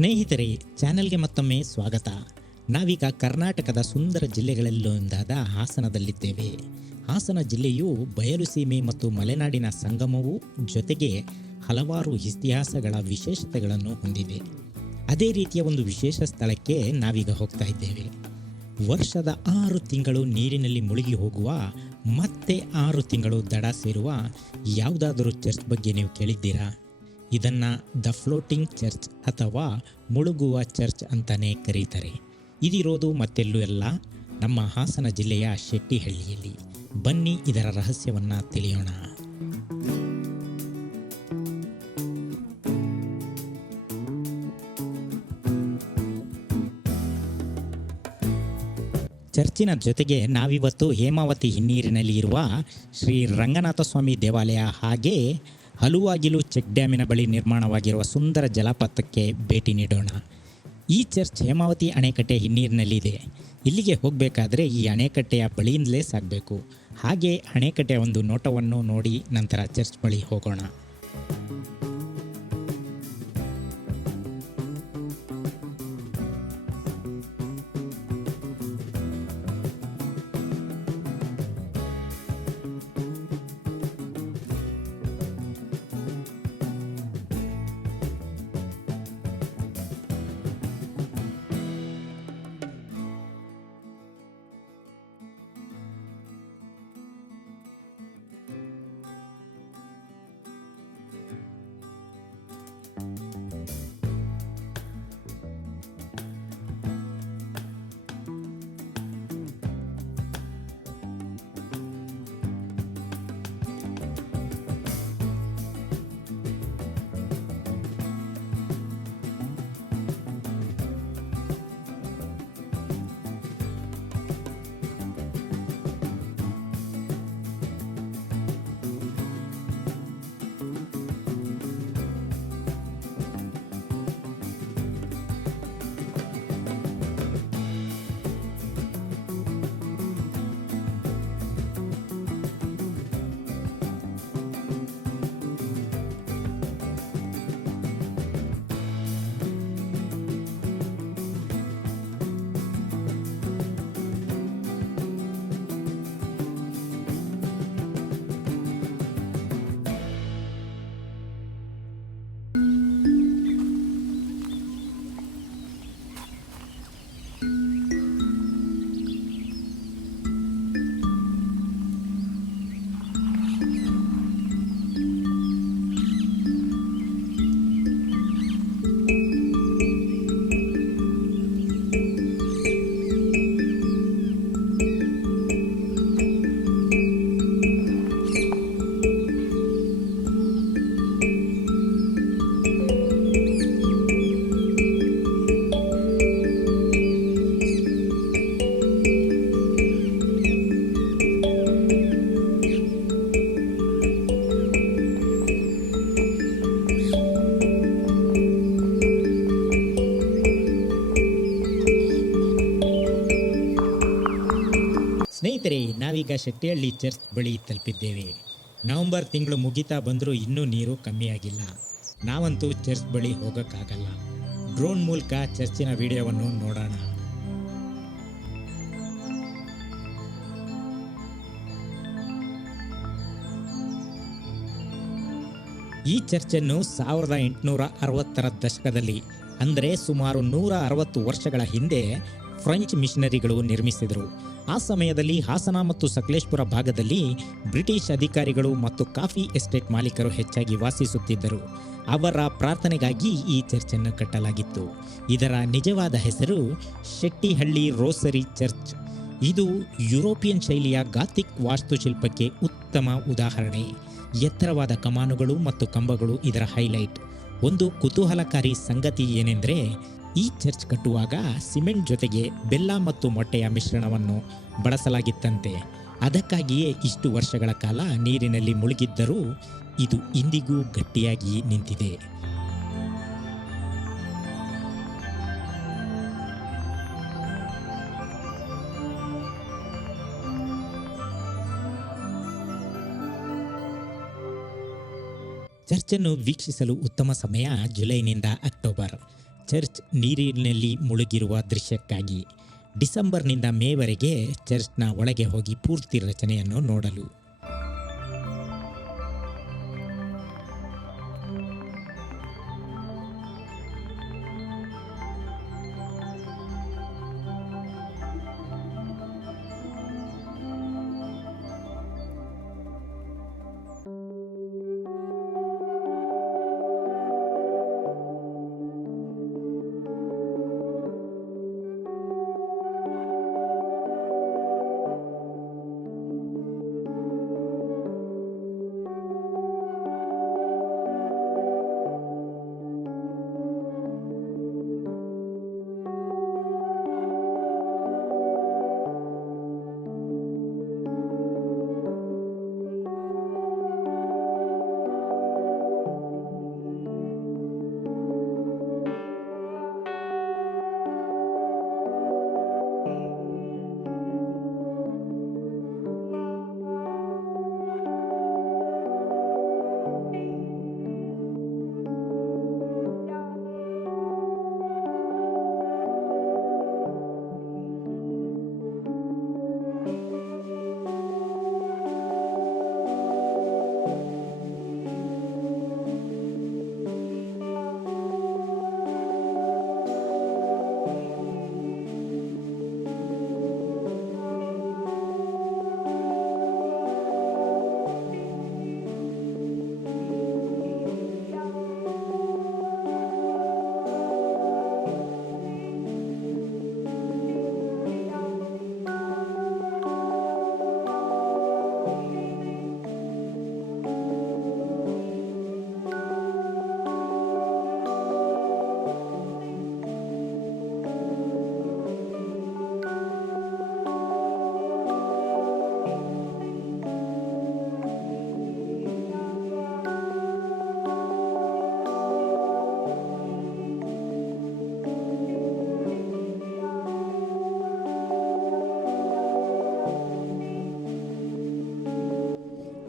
ಸ್ನೇಹಿತರೆ, ಚಾನೆಲ್ಗೆ ಮತ್ತೊಮ್ಮೆ ಸ್ವಾಗತ. ನಾವೀಗ ಕರ್ನಾಟಕದ ಸುಂದರ ಜಿಲ್ಲೆಗಳಲ್ಲೊಂದಾದ ಹಾಸನದಲ್ಲಿದ್ದೇವೆ. ಹಾಸನ ಜಿಲ್ಲೆಯು ಬಯಲು ಸೀಮೆ ಮತ್ತು ಮಲೆನಾಡಿನ ಸಂಗಮವೂ ಜೊತೆಗೆ ಹಲವಾರು ಇತಿಹಾಸಗಳ ವಿಶೇಷತೆಗಳನ್ನು ಹೊಂದಿದೆ. ಅದೇ ರೀತಿಯ ಒಂದು ವಿಶೇಷ ಸ್ಥಳಕ್ಕೆ ನಾವೀಗ ಹೋಗ್ತಾ ಇದ್ದೇವೆ. ವರ್ಷದ 6 ತಿಂಗಳು ನೀರಿನಲ್ಲಿ ಮುಳುಗಿ ಹೋಗುವ ಮತ್ತೆ 6 ತಿಂಗಳು ದಡ ಸೇರುವ ಯಾವುದಾದರೂ ಚರ್ಚ್ ಬಗ್ಗೆ ನೀವು ಕೇಳಿದ್ದೀರಾ? ಇದನ್ನು ದ ಫ್ಲೋಟಿಂಗ್ ಚರ್ಚ್ ಅಥವಾ ಮುಳುಗುವ ಚರ್ಚ್ ಅಂತಲೇ ಕರೀತಾರೆ. ಇದಿರೋದು ಮತ್ತೆಲ್ಲೂ ಅಲ್ಲ, ನಮ್ಮ ಹಾಸನ ಜಿಲ್ಲೆಯ ಶೆಟ್ಟಿಹಳ್ಳಿಯಲ್ಲಿ. ಬನ್ನಿ ಇದರ ರಹಸ್ಯವನ್ನು ತಿಳಿಯೋಣ. ಚರ್ಚಿನ ಜೊತೆಗೆ ನಾವಿವತ್ತು ಹೇಮಾವತಿ ಹಿನ್ನೀರಿನಲ್ಲಿ ಇರುವ ಶ್ರೀ ರಂಗನಾಥ ಸ್ವಾಮಿ ದೇವಾಲಯ ಹಾಗೆ ಹಲುವಾಗಿಲು ಚೆಕ್ ಡ್ಯಾಮಿನ ಬಳಿ ನಿರ್ಮಾಣವಾಗಿರುವ ಸುಂದರ ಜಲಪಾತಕ್ಕೆ ಭೇಟಿ ನೀಡೋಣ. ಈ ಚರ್ಚ್ ಹೇಮಾವತಿ ಅಣೆಕಟ್ಟೆ ಹಿನ್ನೀರಿನಲ್ಲಿದೆ. ಇಲ್ಲಿಗೆ ಹೋಗಬೇಕಾದ್ರೆ ಈ ಅಣೆಕಟ್ಟೆಯ ಬಳಿಯಿಂದಲೇ ಸಾಗಬೇಕು. ಹಾಗೆ ಅಣೆಕಟ್ಟೆಯ ಒಂದು ನೋಟವನ್ನು ನೋಡಿ ನಂತರ ಚರ್ಚ್ ಬಳಿ ಹೋಗೋಣ. ಸ್ನೇಹಿತರೆ, ನಾವೀಗ ಶೆಟ್ಟಿಹಳ್ಳಿ ಚರ್ಚ್ ಬಳಿ ತಲುಪಿದ್ದೇವೆ. ನವೆಂಬರ್ ತಿಂಗಳು ಮುಗಿತಾ ಬಂದರೂ ಇನ್ನೂ ನೀರು ಕಮ್ಮಿಯಾಗಿಲ್ಲ. ನಾವಂತೂ ಚರ್ಚ್ ಬಳಿ ಹೋಗೋಕ್ಕಾಗಲ್ಲ. ಡ್ರೋನ್ ಮೂಲಕ ಚರ್ಚಿನ ವಿಡಿಯೋವನ್ನು ನೋಡೋಣ. ಈ ಚರ್ಚನ್ನು 1860ರ ದಶಕದಲ್ಲಿ, ಅಂದರೆ ಸುಮಾರು 160 ವರ್ಷಗಳ ಹಿಂದೆ ಫ್ರೆಂಚ್ ಮಿಷನರಿಗಳು ನಿರ್ಮಿಸಿದರು. ಆ ಸಮಯದಲ್ಲಿ ಹಾಸನ ಮತ್ತು ಸಕಲೇಶಪುರ ಭಾಗದಲ್ಲಿ ಬ್ರಿಟಿಷ್ ಅಧಿಕಾರಿಗಳು ಮತ್ತು ಕಾಫಿ ಎಸ್ಟೇಟ್ ಮಾಲೀಕರು ಹೆಚ್ಚಾಗಿ ವಾಸಿಸುತ್ತಿದ್ದರು. ಅವರ ಪ್ರಾರ್ಥನೆಗಾಗಿ ಈ ಚರ್ಚನ್ನು ಕಟ್ಟಲಾಗಿತ್ತು. ಇದರ ನಿಜವಾದ ಹೆಸರು ಶೆಟ್ಟಿಹಳ್ಳಿ ರೋಸರಿ ಚರ್ಚ್. ಇದು ಯುರೋಪಿಯನ್ ಶೈಲಿಯ ಗಾಥಿಕ್ ವಾಸ್ತುಶಿಲ್ಪಕ್ಕೆ ಉತ್ತಮ ಉದಾಹರಣೆ. ಎತ್ತರವಾದ ಕಮಾನುಗಳು ಮತ್ತು ಕಂಬಗಳು ಇದರ ಹೈಲೈಟ್. ಒಂದು ಕುತೂಹಲಕಾರಿ ಸಂಗತಿ ಏನೆಂದರೆ, ಈ ಚರ್ಚ್ ಕಟ್ಟುವಾಗ ಸಿಮೆಂಟ್ ಜೊತೆಗೆ ಬೆಲ್ಲ ಮತ್ತು ಮೊಟ್ಟೆಯ ಮಿಶ್ರಣವನ್ನು ಬಳಸಲಾಗಿತ್ತಂತೆ. ಅದಕ್ಕಾಗಿಯೇ ಇಷ್ಟು ವರ್ಷಗಳ ಕಾಲ ನೀರಿನಲ್ಲಿ ಮುಳುಗಿದ್ದರೂ ಇದು ಇಂದಿಗೂ ಗಟ್ಟಿಯಾಗಿ ನಿಂತಿದೆ. ಚರ್ಚನ್ನು ವೀಕ್ಷಿಸಲು ಉತ್ತಮ ಸಮಯ ಜುಲೈನಿಂದ ಅಕ್ಟೋಬರ್. ಚರ್ಚ್ ನೀರಿನಲ್ಲಿ ಮುಳುಗಿರುವ ದೃಶ್ಯಕ್ಕಾಗಿ ಡಿಸೆಂಬರ್ನಿಂದ ಮೇವರೆಗೆ ಚರ್ಚ್ನ ಒಳಗೆ ಹೋಗಿ ಪೂರ್ತಿ ರಚನೆಯನ್ನು ನೋಡಲು.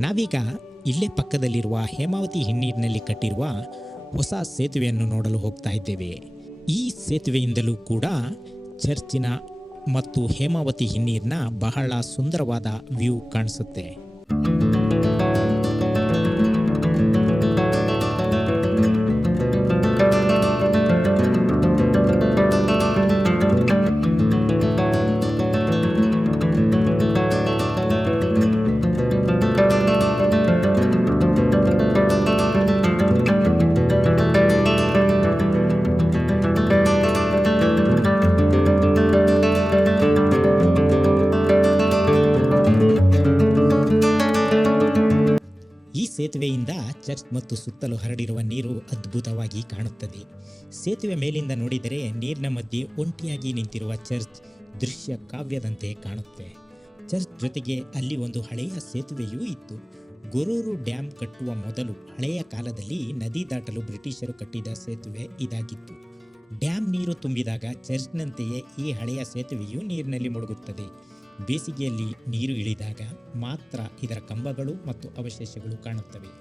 ನಾವೀಗ ಇಲ್ಲೇ ಪಕ್ಕದಲ್ಲಿರುವ ಹೇಮಾವತಿ ಹಿನ್ನೀರಿನಲ್ಲಿ ಕಟ್ಟಿರುವ ಹೊಸ ಸೇತುವೆಯನ್ನು ನೋಡಲು ಹೋಗ್ತಾ ಇದ್ದೇವೆ. ಈ ಸೇತುವೆಯಿಂದಲೂ ಕೂಡ ಚರ್ಚಿನ ಮತ್ತು ಹೇಮಾವತಿ ಹಿನ್ನೀರಿನ ಬಹಳ ಸುಂದರವಾದ ವ್ಯೂ ಕಾಣಿಸುತ್ತೆ. ಸೇತುವೆಯಿಂದ ಚರ್ಚ್ ಮತ್ತು ಸುತ್ತಲೂ ಹರಡಿರುವ ನೀರು ಅದ್ಭುತವಾಗಿ ಕಾಣುತ್ತದೆ. ಸೇತುವೆ ಮೇಲಿಂದ ನೋಡಿದರೆ ನೀರಿನ ಮಧ್ಯೆ ಒಂಟಿಯಾಗಿ ನಿಂತಿರುವ ಚರ್ಚ್ ದೃಶ್ಯ ಕಾವ್ಯದಂತೆ ಕಾಣುತ್ತೆ. ಚರ್ಚ್ ಜೊತೆಗೆ ಅಲ್ಲಿ ಒಂದು ಹಳೆಯ ಸೇತುವೆಯೂ ಇತ್ತು. ಗೊರೂರು ಡ್ಯಾಮ್ ಕಟ್ಟುವ ಮೊದಲು ಹಳೆಯ ಕಾಲದಲ್ಲಿ ನದಿ ದಾಟಲು ಬ್ರಿಟಿಷರು ಕಟ್ಟಿದ ಸೇತುವೆ ಇದಾಗಿತ್ತು. ಡ್ಯಾಮ್ ನೀರು ತುಂಬಿದಾಗ ಚರ್ಚ್ನಂತೆಯೇ ಈ ಹಳೆಯ ಸೇತುವೆಯು ನೀರಿನಲ್ಲಿ ಮುಳುಗುತ್ತದೆ. ಬೇಸಿಗೆಯಲ್ಲಿ ನೀರು ಇಳಿದಾಗ ಮಾತ್ರ ಇದರ ಕಂಬಗಳು ಮತ್ತು ಅವಶೇಷಗಳು ಕಾಣುತ್ತವೆ.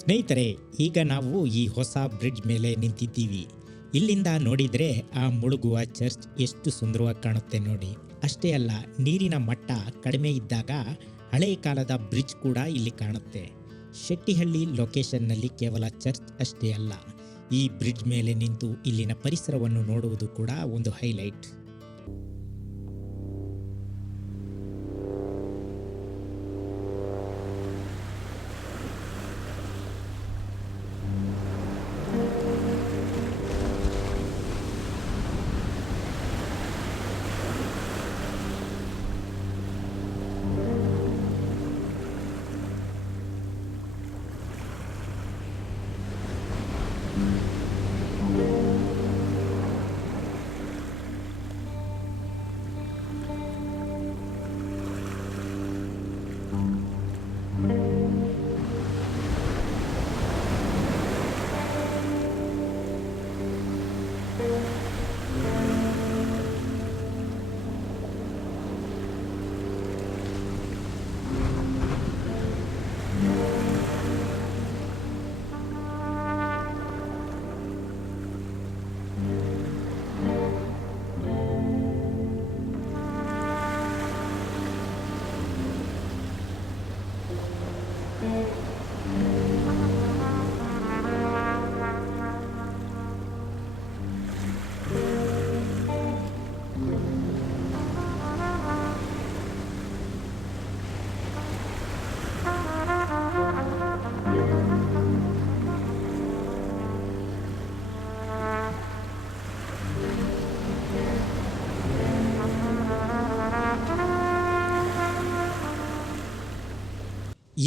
ಸ್ನೇಹಿತರೆ, ಈಗ ನಾವು ಈ ಹೊಸ ಬ್ರಿಡ್ಜ್ ಮೇಲೆ ನಿಂತಿದ್ದೀವಿ. ಇಲ್ಲಿಂದ ನೋಡಿದರೆ ಆ ಮುಳುಗುವ ಚರ್ಚ್ ಎಷ್ಟು ಸುಂದರವಾಗಿ ಕಾಣುತ್ತೆ ನೋಡಿ. ಅಷ್ಟೇ ಅಲ್ಲ, ನೀರಿನ ಮಟ್ಟ ಕಡಿಮೆ ಇದ್ದಾಗ ಹಳೆಯ ಕಾಲದ ಬ್ರಿಡ್ಜ್ ಕೂಡ ಇಲ್ಲಿ ಕಾಣುತ್ತೆ. ಶೆಟ್ಟಿಹಳ್ಳಿ ಲೊಕೇಶನ್ನಲ್ಲಿ ಕೇವಲ ಚರ್ಚ್ ಅಷ್ಟೇ ಅಲ್ಲ, ಈ ಬ್ರಿಡ್ಜ್ ಮೇಲೆ ನಿಂತು ಇಲ್ಲಿನ ಪರಿಸರವನ್ನು ನೋಡುವುದು ಕೂಡ ಒಂದು ಹೈಲೈಟ್.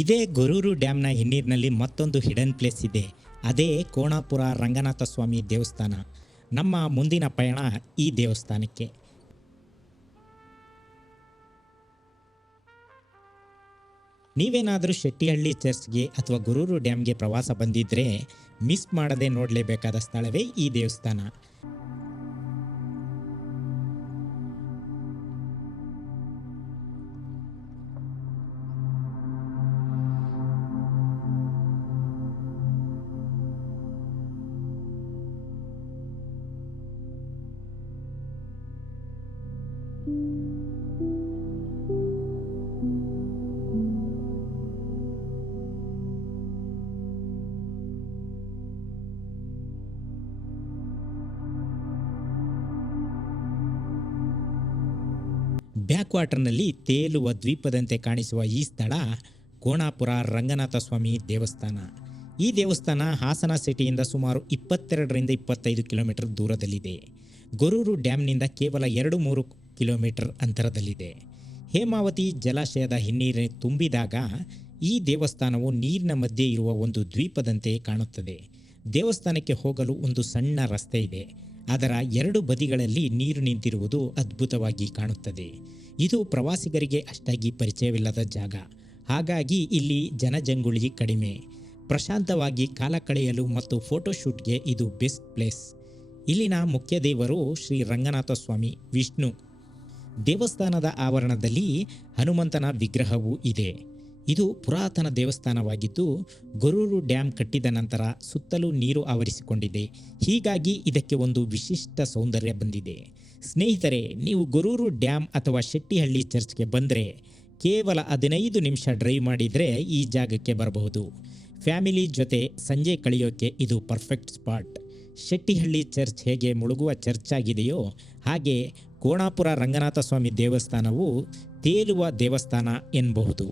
ಇದೇ ಗೊರೂರು ಡ್ಯಾಮ್ನ ಹಿನ್ನೀರಿನಲ್ಲಿ ಮತ್ತೊಂದು ಹಿಡನ್ ಪ್ಲೇಸ್ ಇದೆ. ಅದೇ ಕೋಣಾಪುರ ರಂಗನಾಥ ಸ್ವಾಮಿ ದೇವಸ್ಥಾನ. ನಮ್ಮ ಮುಂದಿನ ಪಯಣ ಈ ದೇವಸ್ಥಾನಕ್ಕೆ. ನೀವೇನಾದರೂ ಶೆಟ್ಟಿಹಳ್ಳಿ ಚರ್ಚ್ಗೆ ಅಥವಾ ಗೊರೂರು ಡ್ಯಾಮ್ಗೆ ಪ್ರವಾಸ ಬಂದಿದ್ದರೆ ಮಿಸ್ ಮಾಡದೆ ನೋಡಲೇಬೇಕಾದ ಸ್ಥಳವೇ ಈ ದೇವಸ್ಥಾನ. ಬ್ಯಾಕ್ ವಾಟರ್ನಲ್ಲಿ ತೇಲುವ ದ್ವೀಪದಂತೆ ಕಾಣಿಸುವ ಈ ಸ್ಥಳ ಕೋಣಾಪುರ ರಂಗನಾಥ ಸ್ವಾಮಿ ದೇವಸ್ಥಾನ. ಈ ದೇವಸ್ಥಾನ ಹಾಸನ ಸಿಟಿಯಿಂದ ಸುಮಾರು 22ರಿಂದ 25 ಕಿಲೋಮೀಟರ್ ದೂರದಲ್ಲಿದೆ. ಗೊರೂರು ಡ್ಯಾಮ್ನಿಂದ ಕೇವಲ 2-3 ಕಿಲೋಮೀಟರ್ ಅಂತರದಲ್ಲಿದೆ. ಹೇಮಾವತಿ ಜಲಾಶಯದ ಹಿನ್ನೀರು ತುಂಬಿದಾಗ ಈ ದೇವಸ್ಥಾನವು ನೀರಿನ ಮಧ್ಯೆ ಇರುವ ಒಂದು ದ್ವೀಪದಂತೆ ಕಾಣುತ್ತದೆ. ದೇವಸ್ಥಾನಕ್ಕೆ ಹೋಗಲು ಒಂದು ಸಣ್ಣ ರಸ್ತೆ ಇದೆ. ಅದರ 2 ಬದಿಗಳಲ್ಲಿ ನೀರು ನಿಂತಿರುವುದು ಅದ್ಭುತವಾಗಿ ಕಾಣುತ್ತದೆ. ಇದು ಪ್ರವಾಸಿಗರಿಗೆ ಅಷ್ಟಾಗಿ ಪರಿಚಯವಿಲ್ಲದ ಜಾಗ. ಹಾಗಾಗಿ ಇಲ್ಲಿ ಜನಜಂಗುಳಿ ಕಡಿಮೆ. ಪ್ರಶಾಂತವಾಗಿ ಕಾಲ ಕಳೆಯಲು ಮತ್ತು ಫೋಟೋಶೂಟ್ಗೆ ಇದು ಬೆಸ್ಟ್ ಪ್ಲೇಸ್. ಇಲ್ಲಿನ ಮುಖ್ಯ ದೇವರು ಶ್ರೀ ರಂಗನಾಥ ಸ್ವಾಮಿ ವಿಷ್ಣು. ದೇವಸ್ಥಾನದ ಆವರಣದಲ್ಲಿ ಹನುಮಂತನ ವಿಗ್ರಹವೂ ಇದೆ. ಇದು ಪುರಾತನ ದೇವಸ್ಥಾನವಾಗಿದ್ದು ಗೊರೂರು ಡ್ಯಾಮ್ ಕಟ್ಟಿದ ನಂತರ ಸುತ್ತಲೂ ನೀರು ಆವರಿಸಿಕೊಂಡಿದೆ. ಹೀಗಾಗಿ ಇದಕ್ಕೆ ಒಂದು ವಿಶಿಷ್ಟ ಸೌಂದರ್ಯ ಬಂದಿದೆ. ಸ್ನೇಹಿತರೆ, ನೀವು ಗೊರೂರು ಡ್ಯಾಮ್ ಅಥವಾ ಶೆಟ್ಟಿಹಳ್ಳಿ ಚರ್ಚ್ಗೆ ಬಂದರೆ ಕೇವಲ 15 ನಿಮಿಷ ಡ್ರೈವ್ ಮಾಡಿದರೆ ಈ ಜಾಗಕ್ಕೆ ಬರಬಹುದು. ಫ್ಯಾಮಿಲಿ ಜೊತೆ ಸಂಜೆ ಕಳೆಯೋಕ್ಕೆ ಇದು ಪರ್ಫೆಕ್ಟ್ ಸ್ಪಾಟ್. ಶೆಟ್ಟಿಹಳ್ಳಿ ಚರ್ಚ್ ಹೇಗೆ ಮುಳುಗುವ ಚರ್ಚ್ ಆಗಿದೆಯೋ ಹಾಗೆ ಕೋಣಾಪುರ ರಂಗನಾಥ ಸ್ವಾಮಿ ದೇವಸ್ಥಾನವು ತೇಲುವ ದೇವಸ್ಥಾನ ಎನ್ನಬಹುದು.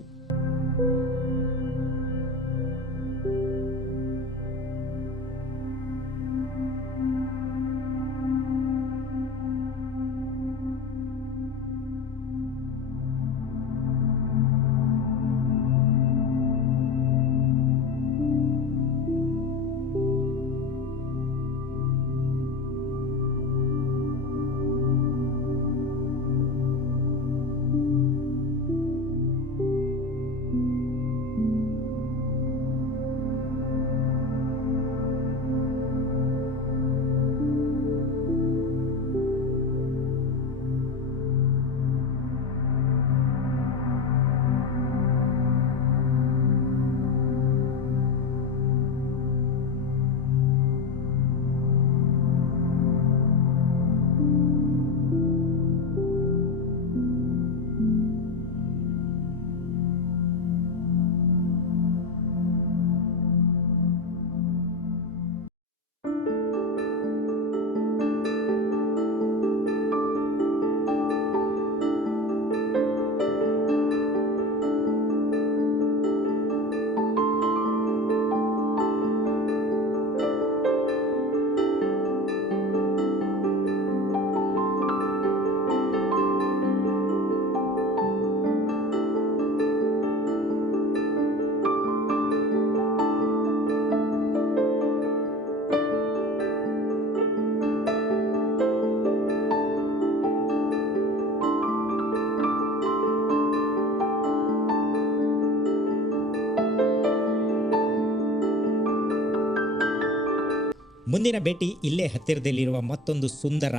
ಮುಂದಿನ ಭೇಟಿ ಇಲ್ಲೇ ಹತ್ತಿರದಲ್ಲಿರುವ ಮತ್ತೊಂದು ಸುಂದರ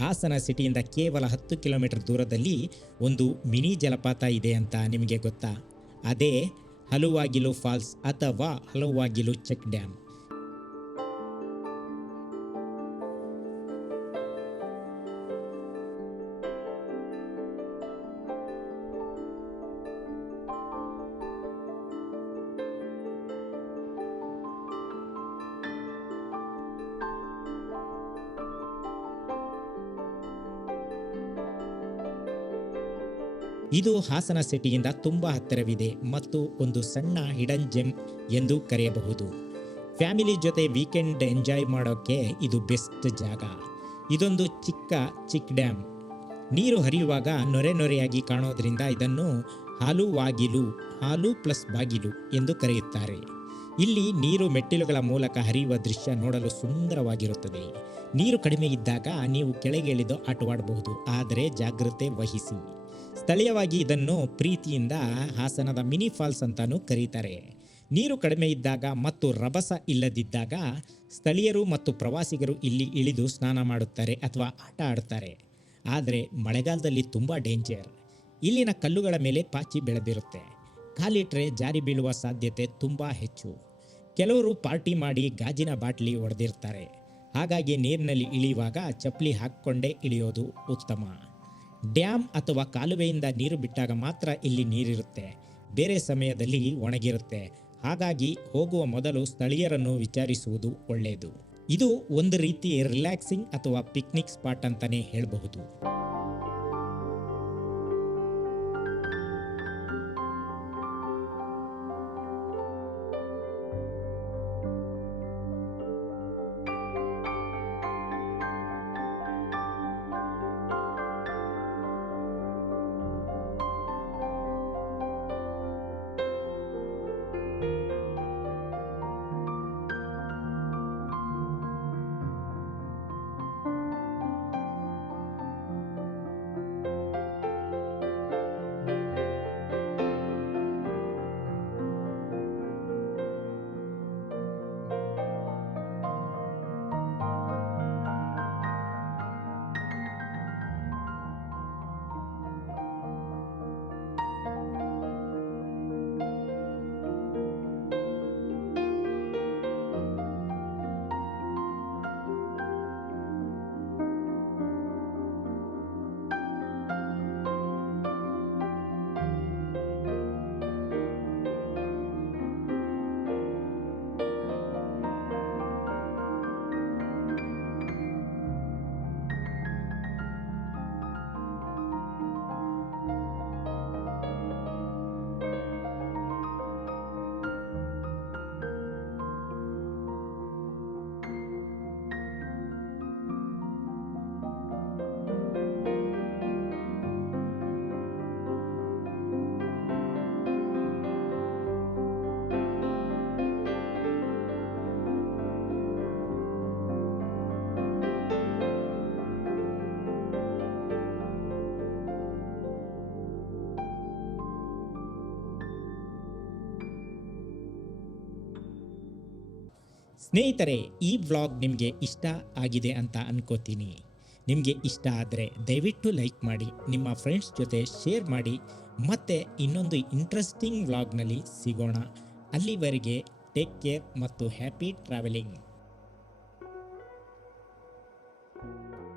ಹಾಸನ ಸಿಟಿಯಿಂದ ಕೇವಲ 10 ಕಿಲೋಮೀಟರ್ ದೂರದಲ್ಲಿ ಒಂದು ಮಿನಿ ಜಲಪಾತ ಇದೆ ಅಂತ ನಿಮಗೆ ಗೊತ್ತಾ? ಅದೇ ಹಲುವಾಗಿಲು ಫಾಲ್ಸ್ ಅಥವಾ ಹಲುವಾಗಿಲು ಚೆಕ್ ಡ್ಯಾಮ್. ಇದು ಹಾಸನ ಸಿಟಿಯಿಂದ ತುಂಬ ಹತ್ತಿರವಿದೆ ಮತ್ತು ಒಂದು ಸಣ್ಣ ಹಿಡನ್ ಜೆಮ್ ಎಂದು ಕರೆಯಬಹುದು. ಫ್ಯಾಮಿಲಿ ಜೊತೆ ವೀಕೆಂಡ್ ಎಂಜಾಯ್ ಮಾಡೋಕ್ಕೆ ಇದು ಬೆಸ್ಟ್ ಜಾಗ. ಇದೊಂದು ಚಿಕ್ಕ ಡ್ಯಾಮ್. ನೀರು ಹರಿಯುವಾಗ ನೊರೆ ನೊರೆಯಾಗಿ ಕಾಣೋದ್ರಿಂದ ಇದನ್ನು ಹಾಲುವಾಗಿಲು, ಹಾಲು ಪ್ಲಸ್ ಬಾಗಿಲು ಎಂದು ಕರೆಯುತ್ತಾರೆ. ಇಲ್ಲಿ ನೀರು ಮೆಟ್ಟಿಲುಗಳ ಮೂಲಕ ಹರಿಯುವ ದೃಶ್ಯ ನೋಡಲು ಸುಂದರವಾಗಿರುತ್ತದೆ. ನೀರು ಕಡಿಮೆ ಇದ್ದಾಗ ನೀವು ಕೆಳಗೆ ಇಳಿದು ಆಟವಾಡಬಹುದು, ಆದರೆ ಜಾಗ್ರತೆ ವಹಿಸಿ. ಸ್ಥಳೀಯವಾಗಿ ಇದನ್ನು ಪ್ರೀತಿಯಿಂದ ಹಾಸನದ ಮಿನಿ ಫಾಲ್ಸ್ ಅಂತಾನೂ ಕರೀತಾರೆ. ನೀರು ಕಡಿಮೆ ಇದ್ದಾಗ ಮತ್ತು ರಭಸ ಇಲ್ಲದಿದ್ದಾಗ ಸ್ಥಳೀಯರು ಮತ್ತು ಪ್ರವಾಸಿಗರು ಇಲ್ಲಿ ಇಳಿದು ಸ್ನಾನ ಮಾಡುತ್ತಾರೆ ಅಥವಾ ಆಟ ಆಡುತ್ತಾರೆ. ಆದರೆ ಮಳೆಗಾಲದಲ್ಲಿ ತುಂಬ ಡೇಂಜರ್. ಇಲ್ಲಿನ ಕಲ್ಲುಗಳ ಮೇಲೆ ಪಾಚಿ ಬೆಳೆದಿರುತ್ತೆ. ಕಾಲಿಟ್ರೆ ಜಾರಿ ಬೀಳುವ ಸಾಧ್ಯತೆ ತುಂಬ ಹೆಚ್ಚು. ಕೆಲವರು ಪಾರ್ಟಿ ಮಾಡಿ ಗಾಜಿನ ಬಾಟ್ಲಿ ಹೊಡೆದಿರ್ತಾರೆ. ಹಾಗಾಗಿ ನೀರಿನಲ್ಲಿ ಇಳಿಯುವಾಗ ಚಪ್ಪಲಿ ಹಾಕ್ಕೊಂಡೇ ಇಳಿಯೋದು ಉತ್ತಮ. ಡ್ಯಾಮ್ ಅಥವಾ ಕಾಲುವೆಯಿಂದ ನೀರು ಬಿಟ್ಟಾಗ ಮಾತ್ರ ಇಲ್ಲಿ ನೀರಿರುತ್ತೆ. ಬೇರೆ ಸಮಯದಲ್ಲಿ ಒಣಗಿರುತ್ತೆ. ಹಾಗಾಗಿ ಹೋಗುವ ಮೊದಲು ಸ್ಥಳೀಯರನ್ನು ವಿಚಾರಿಸುವುದು ಒಳ್ಳೆಯದು. ಇದು ಒಂದು ರೀತಿ ರಿಲ್ಯಾಕ್ಸಿಂಗ್ ಅಥವಾ ಪಿಕ್ನಿಕ್ ಸ್ಪಾಟ್ ಅಂತಲೇ ಹೇಳಬಹುದು. ಸ್ನೇಹಿತರೆ, ಈ ವ್ಲಾಗ್ ನಿಮಗೆ ಇಷ್ಟ ಆಗಿದೆ ಅಂತ ಅನ್ಕೋತೀನಿ. ನಿಮಗೆ ಇಷ್ಟ ಆದರೆ ದಯವಿಟ್ಟು ಲೈಕ್ ಮಾಡಿ, ನಿಮ್ಮ ಫ್ರೆಂಡ್ಸ್ ಜೊತೆ ಶೇರ್ ಮಾಡಿ. ಮತ್ತೆ ಇನ್ನೊಂದು ಇಂಟ್ರೆಸ್ಟಿಂಗ್ ವ್ಲಾಗ್ನಲ್ಲಿ ಸಿಗೋಣ. ಅಲ್ಲಿವರೆಗೆ ಟೇಕ್ ಕೇರ್ ಮತ್ತು ಹ್ಯಾಪಿ ಟ್ರಾವೆಲಿಂಗ್.